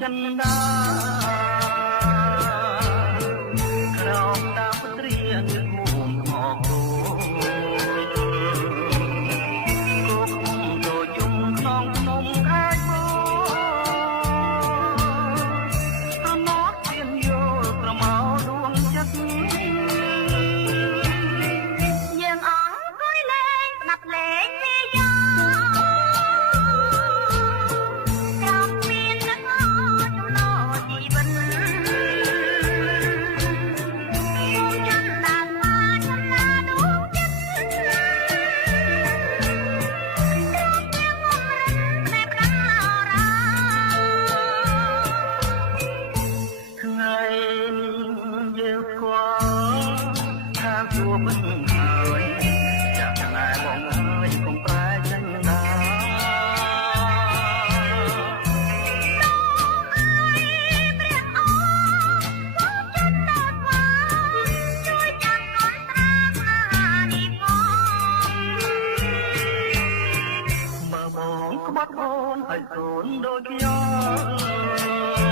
ចិនដាក្រោមតាពត្រានឹងមុំអកគោទៅជុំក្នុងភ្នំខាយបោប្រណោះជៀនយោប្រមោដួងចិត្តយើងអង្គុយលេងស្ដាប់លេងពីយោជួបមិនហើយចាក់ណែបងអើយកុំប្រែចិនដាបើបងក្បត់អូនឲ្យកូនដូចខ្ញុំ